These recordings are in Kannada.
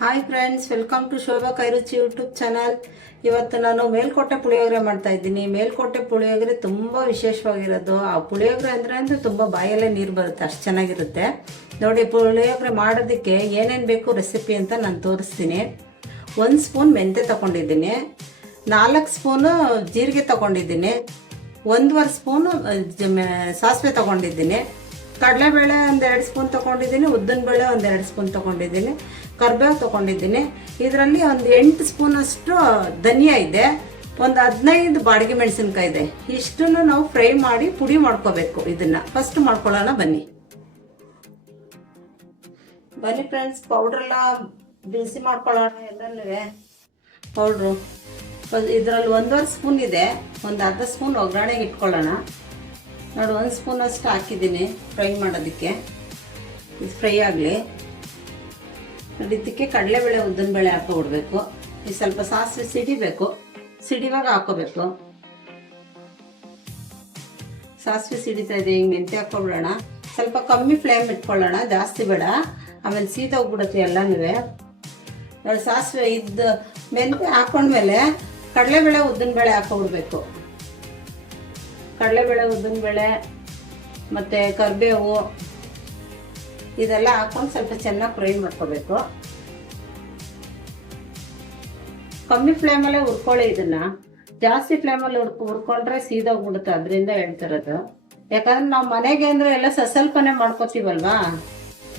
Hi friends, welcome to Shobha Kairuchi YouTube channel. ಇವತ್ತು ನಾನು ಮೇಲ್ಕೋಟೆ ಪುಳಿಯೋಗರೆ ಮಾಡ್ತಾ ಇದ್ದೀನಿ. ಮೇಲ್ಕೋಟೆ ಪುಳಿಯೋಗರೆ ತುಂಬ ವಿಶೇಷವಾಗಿರೋದು. ಆ ಪುಳಿಯೋಗರೆ ಅಂದರೆ ತುಂಬ ಬಾಯಲ್ಲೇ ನೀರು ಬರುತ್ತೆ, ಅಷ್ಟು ಚೆನ್ನಾಗಿರುತ್ತೆ. ನೋಡಿ, ಪುಳಿಯೋಗರೆ ಮಾಡೋದಕ್ಕೆ ಏನೇನು ಬೇಕು ರೆಸಿಪಿ ಅಂತ ನಾನು ತೋರಿಸ್ತೀನಿ. 1 ಸ್ಪೂನ್ ಮೆಂತ್ಯ ತೊಗೊಂಡಿದ್ದೀನಿ, 4 ಸ್ಪೂನು ಜೀರಿಗೆ ತೊಗೊಂಡಿದ್ದೀನಿ, 1.5 ಸ್ಪೂನು ಸಾಸಿವೆ ತೊಗೊಂಡಿದ್ದೀನಿ, ಕಡಲೆಬೇಳೆ 1-2 ಸ್ಪೂನ್ ತೊಗೊಂಡಿದ್ದೀನಿ, ಉದ್ದಿನಬೇಳೆ 1-2 ಸ್ಪೂನ್ ತೊಗೊಂಡಿದ್ದೀನಿ, ಕರಿಬೇವು ತೊಗೊಂಡಿದ್ದೀನಿ. ಇದರಲ್ಲಿ 8 ಸ್ಪೂನಷ್ಟು ಧನಿಯಾ ಇದೆ, 15 ಬಾಡಿಗೆ ಮೆಣಸಿನ್ಕಾಯಿ ಇದೆ. ಇಷ್ಟನ್ನು ನಾವು ಫ್ರೈ ಮಾಡಿ ಪುಡಿ ಮಾಡ್ಕೋಬೇಕು. ಇದನ್ನು ಫಸ್ಟ್ ಮಾಡ್ಕೊಳ್ಳೋಣ ಬನ್ನಿ ಫ್ರೆಂಡ್ಸ್. ಪೌಡ್ರೆಲ್ಲ ಬಿಸಿ ಮಾಡ್ಕೊಳ್ಳೋಣ. ಎಲ್ಲನೂ ಪೌಡ್ರು ಇದರಲ್ಲಿ 1.5 ಸ್ಪೂನ್ ಇದೆ, ಒಂದು ಅರ್ಧ ಸ್ಪೂನ್ ಒಗ್ಗರಣೆಗೆ ಇಟ್ಕೊಳ್ಳೋಣ. ನೋಡಿ, 1 ಸ್ಪೂನ್ ಅಷ್ಟು ಹಾಕಿದ್ದೀನಿ ಫ್ರೈ ಮಾಡೋದಕ್ಕೆ. ಇದು ಫ್ರೈ ಆಗಲಿ. ನೋಡಿ, ಇದಕ್ಕೆ ಕಡಲೆಬೇಳೆ ಉದ್ದಿನಬೇಳೆ ಹಾಕೊಬಿಡ್ಬೇಕು. ಇದು ಸ್ವಲ್ಪ ಸಾಸಿವೆ ಸಿಡಿಬೇಕು, ಸಿಡಿವಾಗ ಹಾಕೋಬೇಕು. ಸಾಸಿವೆ ಸಿಡಿತಾ ಇದೆ, ಹಿಂಗೆ ಮೆಂತ್ಯ ಹಾಕೊಬಿಡೋಣ. ಸ್ವಲ್ಪ ಕಮ್ಮಿ ಫ್ಲೇಮ್ ಇಟ್ಕೊಳ್ಳೋಣ, ಜಾಸ್ತಿ ಬೇಡ, ಆಮೇಲೆ ಸೀದೋಗ್ಬಿಡುತ್ತೆ ಎಲ್ಲನೂ. ನೋಡಿ, ಸಾಸಿವೆ ಇದ್ದು ಮೆಂತ್ಯ ಹಾಕೊಂಡ್ಮೇಲೆ ಕಡಲೆಬೇಳೆ ಉದ್ದಿನಬೇಳೆ ಹಾಕೊಬಿಡ್ಬೇಕು. ಕಡಲೆಬೇಳೆ ಉದ್ದಿನಬೇಳೆ ಮತ್ತು ಕರಿಬೇವು ಇದೆಲ್ಲ ಹಾಕೊಂಡು ಸ್ವಲ್ಪ ಚೆನ್ನಾಗಿ ಫ್ರೈ ಮಾಡ್ಕೋಬೇಕು. ಕಮ್ಮಿ ಫ್ಲೇಮಲ್ಲೇ ಹುರ್ಕೊಳ್ಳಿ. ಇದನ್ನು ಜಾಸ್ತಿ ಫ್ಲೇಮಲ್ಲಿ ಹುರ್ಕೊಂಡ್ರೆ ಸೀದೋಗ್ಬಿಡುತ್ತೆ, ಅದರಿಂದ ಹೇಳ್ತಿರೋದು. ಯಾಕಂದ್ರೆ ನಾವು ಮನೆಗೆ ಅಂದರೆ ಎಲ್ಲ ಸ್ವಲ್ಪನೇ ಮಾಡ್ಕೋತೀವಲ್ವಾ,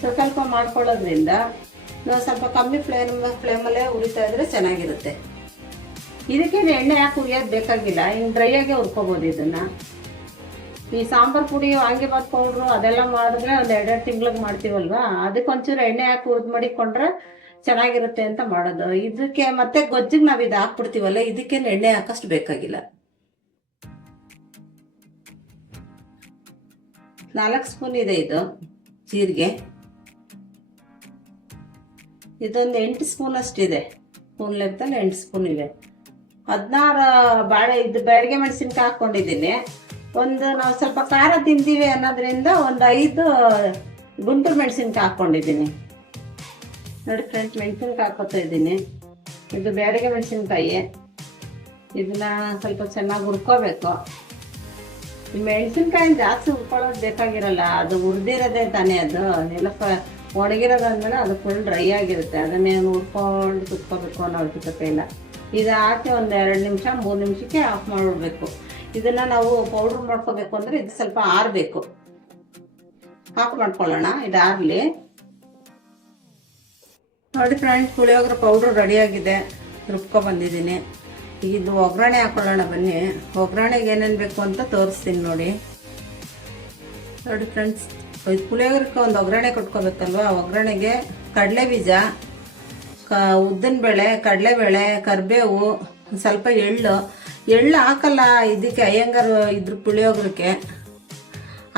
ಸ್ವಲ್ಪ ಮಾಡ್ಕೊಳ್ಳೋದ್ರಿಂದ ನಾವು ಸ್ವಲ್ಪ ಕಮ್ಮಿ ಫ್ಲೇಮಲ್ಲೇ ಹುರಿತಾ ಇದ್ರೆ ಚೆನ್ನಾಗಿರುತ್ತೆ. ಇದಕ್ಕೆ ಎಣ್ಣೆ ಯಾಕೆ ಹುರಿಯೋದು ಬೇಕಾಗಿಲ್ಲ, ಹಿಂಗೆ ಡ್ರೈಯಾಗೆ ಹುರ್ಕೋಬೋದು. ಇದನ್ನು ಈ ಸಾಂಬಾರು ಪುಡಿ, ವಾಂಗಿಬಾತ್ ಪೌಡ್ರು ಅದೆಲ್ಲ ಮಾಡಿದ್ರೆ ಒಂದು 2 ತಿಂಗ್ಳಿಗೆ ಮಾಡ್ತೀವಲ್ವಾ, ಅದಕ್ಕೆ ಒಂಚೂರು ಎಣ್ಣೆ ಹಾಕಿ ಹುರಿದು ಮಾಡಿಕೊಂಡ್ರೆ ಚೆನ್ನಾಗಿರುತ್ತೆ ಅಂತ ಮಾಡೋದು. ಇದಕ್ಕೆ ಮತ್ತೆ ಗೊಜ್ಜಿಗೆ ನಾವು ಇದು ಹಾಕ್ಬಿಡ್ತೀವಲ್ಲ, ಇದಕ್ಕೇನು ಎಣ್ಣೆ ಹಾಕಷ್ಟು ಬೇಕಾಗಿಲ್ಲ. 4 ಸ್ಪೂನ್ ಇದೆ ಇದು ಜೀರಿಗೆ. ಇದೊಂದು 8 ಸ್ಪೂನ್ ಅಷ್ಟಿದೆ, ಸ್ಪೂನ್ ಲೆಕ್ಕದಲ್ಲಿ 8 ಸ್ಪೂನ್ ಇದೆ. 16 ಬ್ಯಾಡಗೆ ಮೆಣಸಿನ್ಕಾಯಿ ಹಾಕ್ಕೊಂಡಿದ್ದೀನಿ. ನಾವು ಸ್ವಲ್ಪ ಖಾರ ತಿಂತೀವಿ ಅನ್ನೋದ್ರಿಂದ 5 ಗುಂಟೂರು ಮೆಣಸಿನ್ಕಾಯಿ ಹಾಕ್ಕೊಂಡಿದ್ದೀನಿ. ನೋಡಿ ಫ್ರೆಂಡ್ಸ್, ಮೆಣಸಿನ್ಕಾಯಿ ಹಾಕೋತಾ ಇದ್ದೀನಿ. ಇದು ಬ್ಯಾಡಗೆ ಮೆಣಸಿನ್ಕಾಯಿ. ಇದನ್ನ ಸ್ವಲ್ಪ ಚೆನ್ನಾಗಿ ಹುರ್ಕೋಬೇಕು. ಈ ಮೆಣಸಿನ್ಕಾಯಿ ಜಾಸ್ತಿ ಹುರ್ಕೊಳ್ಳೋದು ಬೇಕಾಗಿರಲ್ಲ, ಅದು ಹುರಿದಿರೋದೇ ತಾನೇ. ಅದು ಎಲ್ಲ ಒಣಗಿರೋದಂದ್ಮೇಲೆ ಅದು ಫುಲ್ ಡ್ರೈ ಆಗಿರುತ್ತೆ. ಅದನ್ನೇನು ಹುರ್ಕೊಂಡು ಕುತ್ಕೋಬೇಕು ಅನ್ನೋ ಅವಶ್ಯಕತೆ ಇಲ್ಲ. ಇದು ಹಾಕಿ 1-2 ನಿಮಿಷ 3 ನಿಮಿಷಕ್ಕೆ ಆಫ್ ಮಾಡಿಬಿಡ್ಬೇಕು. ಇದನ್ನು ನಾವು ಪೌಡ್ರ್ ಮಾಡ್ಕೋಬೇಕು ಅಂದರೆ ಇದು ಸ್ವಲ್ಪ ಆರಬೇಕು. ಮಾಡ್ಕೊಳ್ಳೋಣ, ಇದು ಆರಲಿ. ನೋಡಿ ಫ್ರೆಂಡ್ಸ್, ಪುಳಿಯೋಗರೆ ಪೌಡ್ರ್ ರೆಡಿಯಾಗಿದೆ, ರುಬ್ಕೊಬಂದಿದ್ದೀನಿ. ಇದು ಒಗ್ಗರಣೆ ಹಾಕೊಳ್ಳೋಣ ಬನ್ನಿ. ಒಗ್ಗರಣೆಗೆ ಏನೇನು ಬೇಕು ಅಂತ ತೋರಿಸ್ತೀನಿ ನೋಡಿ. ನೋಡಿ ಫ್ರೆಂಡ್ಸ್, ಇದು ಪುಳಿಯೋಗರೆಗೆ ಒಂದು ಒಗ್ಗರಣೆ ಕೊಟ್ಕೋಬೇಕಲ್ವ. ಒಗ್ಗರಣೆಗೆ ಕಡಲೆ ಬೀಜ, ಉದ್ದಿನಬೇಳೆ, ಕಡಲೆಬೇಳೆ, ಕರಿಬೇವು, ಸ್ವಲ್ಪ ಎಳ್ಳು ಹಾಕಲ್ಲ ಇದಕ್ಕೆ, ಅಯ್ಯಂಗಾರು ಇದ್ರ ಪುಳಿಯೋಗರೆಗೆ.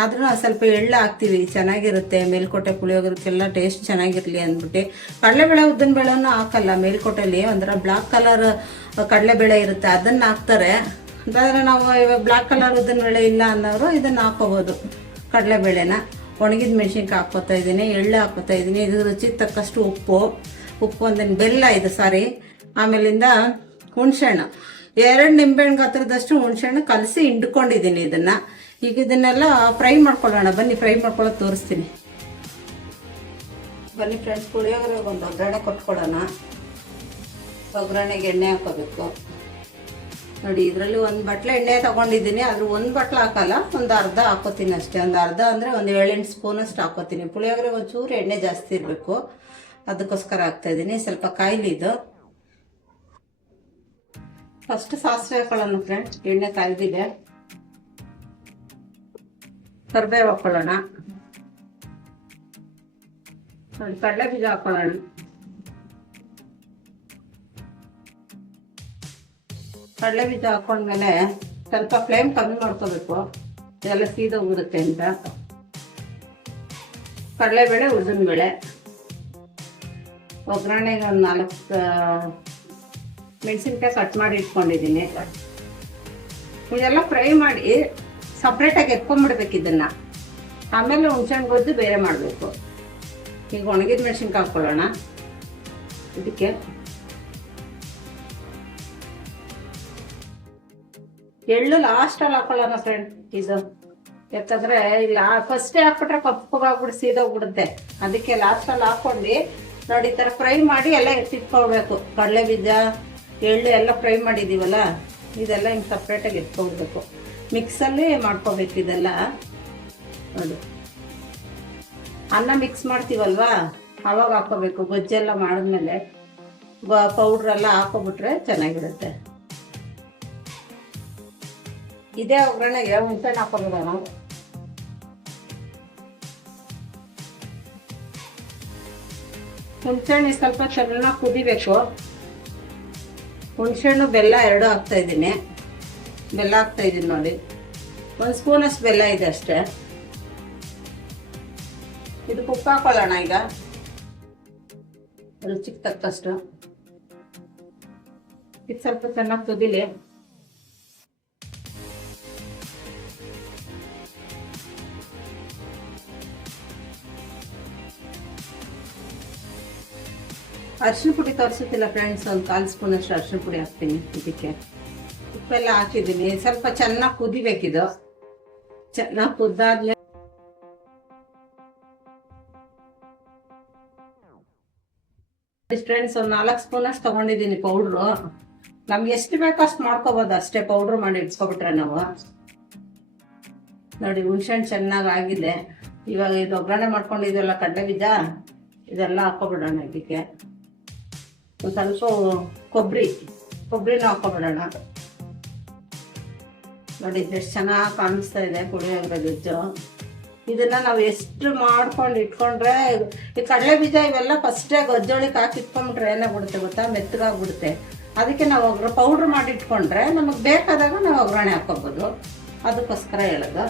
ಆದ್ರೂ ಸ್ವಲ್ಪ ಎಳ್ಳು ಹಾಕ್ತೀವಿ, ಚೆನ್ನಾಗಿರುತ್ತೆ. ಮೇಲ್ಕೋಟೆ ಪುಳಿಯೋಗರೆಗೆಲ್ಲ ಟೇಸ್ಟ್ ಚೆನ್ನಾಗಿರಲಿ ಅಂದ್ಬಿಟ್ಟು ಕಡಲೆಬೇಳೆ ಉದ್ದಿನಬೇಳೆನೂ ಹಾಕಲ್ಲ. ಮೇಲ್ಕೋಟೆಯಲ್ಲಿ ಒಂಥರ ಬ್ಲಾಕ್ ಕಲರ್ ಕಡಲೆಬೇಳೆ ಇರುತ್ತೆ, ಅದನ್ನು ಹಾಕ್ತಾರೆ. ಅದಾದರೆ ನಾವು ಇವಾಗ ಬ್ಲಾಕ್ ಕಲರ್ ಉದ್ದಿನಬೇಳೆ ಇಲ್ಲ ಅನ್ನೋರು ಇದನ್ನು ಹಾಕೋಬೋದು. ಕಡಲೆಬೇಳೆನ ಒಣಗಿದ ಮೆಣಸಿನ್ಕಾಯಿ ಹಾಕ್ಕೋತಾ ಇದ್ದೀನಿ, ಎಳ್ಳು ಹಾಕ್ಕೋತಾ ಇದ್ದೀನಿ. ಇದು ರುಚಿಗೆ ತಕ್ಕಷ್ಟು ಉಪ್ಪು ಒಂದಿನ ಬೆಲ್ಲ, ಇದು ಸಾರಿ. ಆಮೇಲಿಂದ ಹುಣಸೆಹಣ್ಣು, 2 ನಿಂಬೆಹಣ್ಣು ಗಾತ್ರದಷ್ಟು ಹುಣಸೆಹಣ್ಣು ಕಲಸಿ ಹಿಂಡ್ಕೊಂಡಿದ್ದೀನಿ. ಈಗ ಇದನ್ನೆಲ್ಲ ಫ್ರೈ ಮಾಡ್ಕೊಳ್ಳೋಣ ಬನ್ನಿ. ಫ್ರೈ ಮಾಡ್ಕೊಳ್ಳೋದು ತೋರಿಸ್ತೀನಿ ಬನ್ನಿ ಫ್ರೆಂಡ್ಸ್. ಪುಳಿಯೋಗರೆಗೆ ಒಂದು ಒಗ್ಗರಣೆ ಕೊಟ್ಕೊಳ್ಳೋಣ. ಒಗ್ಗರಣೆಗೆ ಎಣ್ಣೆ ಹಾಕೋಬೇಕು. ನೋಡಿ, ಇದರಲ್ಲಿ 1 ಬಟ್ಲೆ ಎಣ್ಣೆ ತೊಗೊಂಡಿದ್ದೀನಿ. ಅದ್ರ 1 ಬಟ್ಲು ಹಾಕಲ್ಲ, ಒಂದು ಅರ್ಧ ಹಾಕೋತೀನಿ ಅಷ್ಟೇ. ಒಂದು ಅರ್ಧ ಅಂದರೆ ಒಂದು 7-8 ಸ್ಪೂನಷ್ಟು ಹಾಕೋತೀನಿ. ಪುಳಿಯೋಗರೆಗೆ ಒಂಚೂರು ಎಣ್ಣೆ ಜಾಸ್ತಿ ಇರಬೇಕು, ಅದಕ್ಕೋಸ್ಕರ ಹಾಕ್ತಾಯಿದ್ದೀನಿ. ಸ್ವಲ್ಪ ಕಾಯಿಲಿದು. ಫಸ್ಟ್ ಸಾಸಿವೆ ಹಾಕೊಳ್ಳೋಣ ಫ್ರೆಂಡ್ಸ್, ಎಣ್ಣೆ ಕಾಯ್ದಿದೆ. ಕರಿಬೇವು ಹಾಕೊಳ್ಳೋಣ. ನೋಡಿ, ಕಡಲೆ ಬೀಜ ಹಾಕೊಳ್ಳೋಣ. ಕಡಲೆ ಬೀಜ ಹಾಕೊಂಡ್ಮೇಲೆ ಸ್ವಲ್ಪ ಫ್ಲೇಮ್ ಕಮ್ಮಿ ಮಾಡ್ಕೋಬೇಕು, ಇದೆಲ್ಲ ಸೀದೋಗ್ಬಿಡುತ್ತೆ ಅಂತ. ಕಡಲೆಬೇಳೆ, ಉದ್ದಿನಬೇಳೆ, ಒಗ್ಗರಣೆಗೆ ಒಂದು 4 ಮೆಣಸಿನ್ಕಾಯಿ ಕಟ್ ಮಾಡಿ ಇಟ್ಕೊಂಡಿದ್ದೀನಿ. ಇದೆಲ್ಲ ಫ್ರೈ ಮಾಡಿ ಸಪ್ರೇಟಾಗಿ ಎತ್ಕೊಂಡ್ಬಿಡ್ಬೇಕು ಇದನ್ನು. ಆಮೇಲೆ ಹುಣಸೆಹಣ್ಣು ಗೊಜ್ಜು ಬೇರೆ ಮಾಡಬೇಕು. ಈಗ ಒಣಗಿದ ಮೆಣಸಿನ್ಕಾಯಿ ಹಾಕ್ಕೊಳ್ಳೋಣ. ಇದಕ್ಕೆ ಎಳ್ಳು ಲಾಸ್ಟಲ್ಲಿ ಹಾಕೊಳ್ಳೋಣ ಫ್ರೆಂಡ್. ಇದು ಯಾಕಂದ್ರೆ ಇಲ್ಲ ಫಸ್ಟೇ ಹಾಕ್ಬಿಟ್ರೆ ಕಪ್ಪಗಾಗ್ಬಿಟ್ಟು ಸೀದೋಗ್ಬಿಡುತ್ತೆ. ಅದಕ್ಕೆ ಲಾಸ್ಟಲ್ಲಿ ಹಾಕೊಂಡು ನೋಡಿ ಈ ಥರ ಫ್ರೈ ಮಾಡಿ ಎಲ್ಲ ಎತ್ತಿಟ್ಕೊಳ್ಬೇಕು. ಕಡಲೆ ಬೀಜ ಎಳ್ಳು ಎಲ್ಲ ಫ್ರೈ ಮಾಡಿದ್ದೀವಲ್ಲ, ಇದೆಲ್ಲ ಹಿಂಗೆ ಸಪ್ರೇಟಾಗಿ ಎತ್ಕೊಳ್ಬೇಕು. ಮಿಕ್ಸಲ್ಲಿ ಮಾಡ್ಕೋಬೇಕು ಇದೆಲ್ಲ. ನೋಡಿ ಅನ್ನ ಮಿಕ್ಸ್ ಮಾಡ್ತೀವಲ್ವಾ, ಅವಾಗ ಹಾಕೋಬೇಕು. ಗೊಜ್ಜೆಲ್ಲ ಮಾಡಿದ್ಮೇಲೆ ಪೌಡ್ರೆಲ್ಲ ಹಾಕೋಬಿಟ್ರೆ ಚೆನ್ನಾಗಿರುತ್ತೆ. ಇದೇ ಒಗ್ಗರಣೆಗೆ ಹುಣಸೆಹಣ್ಣು ಹಾಕೋಬಿಡೋಣ. ಹುಣಸೆಹಣ್ಣು ಸ್ವಲ್ಪ ಚೆನ್ನಾಗಿ ಕುದಿಬೇಕು. ಹುಣಸೆಹಣ್ಣು ಬೆಲ್ಲ 2 ಹಾಕ್ತಾ ಇದ್ದೀನಿ. ಬೆಲ್ಲ ಹಾಕ್ತಾ ಇದ್ದೀನಿ ನೋಡಿ, 1 ಸ್ಪೂನಷ್ಟು ಬೆಲ್ಲ ಇದೆ ಅಷ್ಟೇ. ಇದು ಉಪ್ಪು ಹಾಕೊಳ್ಳೋಣ ಈಗ, ರುಚಿಗೆ ತಕ್ಕಷ್ಟು. ಇದು ಸ್ವಲ್ಪ ಚೆನ್ನಾಗಿ ಕುದಿಲಿ. ಅರಿಶಿನ ಪುಡಿ ತೋರಿಸುತ್ತಿಲ್ಲ ಫ್ರೆಂಡ್ಸ್, 1 ಕಾಲು ಸ್ಪೂನಷ್ಟು ಅರಿಶಿನ ಪುಡಿ ಹಾಕ್ತೀನಿ. ಇದಕ್ಕೆ ಉಪ್ಪೆಲ್ಲ ಹಾಕಿದ್ದೀನಿ. ಸ್ವಲ್ಪ ಚೆನ್ನಾಗಿ ಕುದಿಬೇಕಿದು. ಚೆನ್ನಾಗಿ ಕುದ್ದಾದ್ಮೇಲೆ ಫ್ರೆಂಡ್ಸ್ 1 4 ಸ್ಪೂನಷ್ಟು ತೊಗೊಂಡಿದ್ದೀನಿ ಪೌಡ್ರು. ನಮ್ಗೆ ಎಷ್ಟು ಬೇಕೋ ಅಷ್ಟು ಮಾಡ್ಕೋಬೋದು ಅಷ್ಟೇ. ಪೌಡ್ರ್ ಮಾಡಿ ಇಟ್ಸ್ಕೊಬಿಟ್ರೆ ನಾವು. ನೋಡಿ ಹುಣಸೆಹಣ್ಣು ಚೆನ್ನಾಗಿ ಆಗಿದೆ. ಇವಾಗ ಇದು ಒಗ್ಗರಣೆ ಮಾಡ್ಕೊಂಡಿದ್ವಲ್ಲ ಕಡಲೆ ಬೀಜ, ಇದೆಲ್ಲ ಹಾಕೋಬಿಡೋಣ. ಇದಕ್ಕೆ ಒಂದು ಸ್ವಲ್ಪ ಕೊಬ್ಬರಿನ ಹಾಕೋಬಿಡೋಣ. ನೋಡಿ ಎಷ್ಟು ಚೆನ್ನಾಗಿ ಕಾಣಿಸ್ತಾ ಇದೆ ಪುಳಿಯೋಗರೆ ಗೊಜ್ಜು. ಇದನ್ನ ನಾವು ಎಷ್ಟು ಮಾಡ್ಕೊಂಡು ಇಟ್ಕೊಂಡ್ರೆ, ಈ ಕಡಲೆ ಬೀಜ ಇವೆಲ್ಲ ಫಸ್ಟೇ ಗೊಜ್ಜೊಳಗೆ ಹಾಕಿ ಇಟ್ಕೊಂಡ್ಬಿಟ್ರೆ ಏನಾಗ್ಬಿಡುತ್ತೆ ಗೊತ್ತಾ, ಮೆತ್ತಗಾಗ್ಬಿಡುತ್ತೆ. ಅದಕ್ಕೆ ನಾವು ಪೌಡ್ರ್ ಮಾಡಿ ಇಟ್ಕೊಂಡ್ರೆ ನಮಗೆ ಬೇಕಾದಾಗ ನಾವು ಒಗ್ಗರಣೆ ಹಾಕೋಬೋದು. ಅದಕ್ಕೋಸ್ಕರ ಹೇಳೋದು.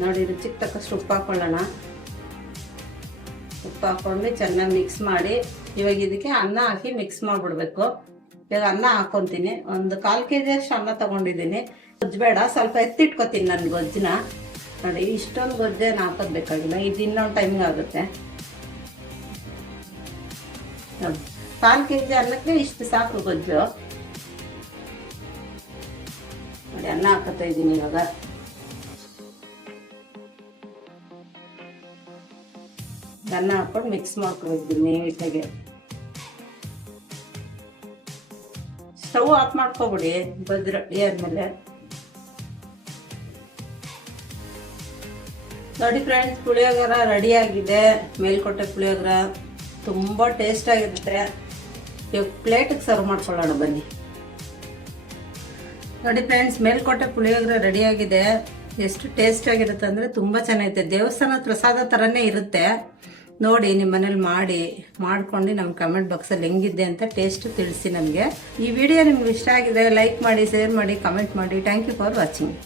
ನೋಡಿ ರುಚಿಗೆ ತಕ್ಕಷ್ಟು ಉಪ್ಪು ಹಾಕೊಳ್ಳೋಣ. ಉಪ್ಪು ಹಾಕೊಂಡು ಚೆನ್ನಾಗಿ ಮಿಕ್ಸ್ ಮಾಡಿ, ಇವಾಗ ಇದಕ್ಕೆ ಅನ್ನ ಹಾಕಿ ಮಿಕ್ಸ್ ಮಾಡಿಬಿಡ್ಬೇಕು. ಇವಾಗ ಅನ್ನ ಹಾಕ್ಕೊತೀನಿ. 1 1/4 kg ಅಷ್ಟು ಅನ್ನ ತೊಗೊಂಡಿದ್ದೀನಿ. ಗೊಜ್ಜು ಬೇಡ, ಸ್ವಲ್ಪ ಎತ್ತಿಟ್ಕೊತೀನಿ ನನ್ನ ಗೊಜ್ಜನ್ನ. ನೋಡಿ ಇಷ್ಟೊಂದು ಗೊಜ್ಜೇನು ಹಾಕೋದು ಬೇಕಾಗಿಲ್ಲ, ಇದು ಇನ್ನೊಂದು ಟೈಮಿಂಗ್ ಆಗುತ್ತೆ. ನೋಡಿ 1/4 kg ಅನ್ನಕ್ಕೆ ಇಷ್ಟು ಸಾಕು ಗೊಜ್ಜು. ನೋಡಿ ಅನ್ನ ಹಾಕೋತಾ ಇದ್ದೀನಿ ಇವಾಗ. ಅನ್ನ ಹಾಕೊಂಡು ಮಿಕ್ಸ್ ಮಾಡ್ಕೊಬೇಕು ನೀಟಾಗಿ. ಸ್ಟವ್ ಆಫ್ ಮಾಡ್ಕೊಬಿಡಿ ಗೊಜ್ಜು ರೆಡಿ ಆದ್ಮೇಲೆ. ನೋಡಿ ಫ್ರೆಂಡ್ಸ್, ಪುಳಿಯೋಗರ ರೆಡಿ ಆಗಿದೆ. ಮೇಲ್ಕೋಟೆ ಪುಳಿಯೋಗರ ತುಂಬ ಟೇಸ್ಟ್ ಆಗಿರುತ್ತೆ. ಇವಾಗ ಪ್ಲೇಟಿಗೆ ಸರ್ವ್ ಮಾಡ್ಕೊಳ್ಳೋಣ ಬನ್ನಿ. ನೋಡಿ ಫ್ರೆಂಡ್ಸ್, ಮೇಲ್ಕೋಟೆ ಪುಳಿಯೋಗರ ರೆಡಿ ಆಗಿದೆ. ಎಷ್ಟು ಟೇಸ್ಟ್ ಆಗಿರುತ್ತೆ ಅಂದರೆ ತುಂಬ ಚೆನ್ನಾಗಿರುತ್ತೆ. ದೇವಸ್ಥಾನದ ಪ್ರಸಾದ ಥರನೇ ಇರುತ್ತೆ. ನೋಡಿ ನಿಮ್ಮ ಮನೇಲಿ ಮಾಡ್ಕೊಂಡು ನಮ್ಮ ಕಮೆಂಟ್ ಬಾಕ್ಸಲ್ಲಿ ಹೆಂಗಿದೆ ಅಂತ ಟೇಸ್ಟ್ ತಿಳಿಸಿ ನಮಗೆ. ಈ ವಿಡಿಯೋ ನಿಮ್ಗೆ ಇಷ್ಟ ಆಗಿದೆ ಲೈಕ್ ಮಾಡಿ, ಶೇರ್ ಮಾಡಿ, ಕಮೆಂಟ್ ಮಾಡಿ. Thank you for watching.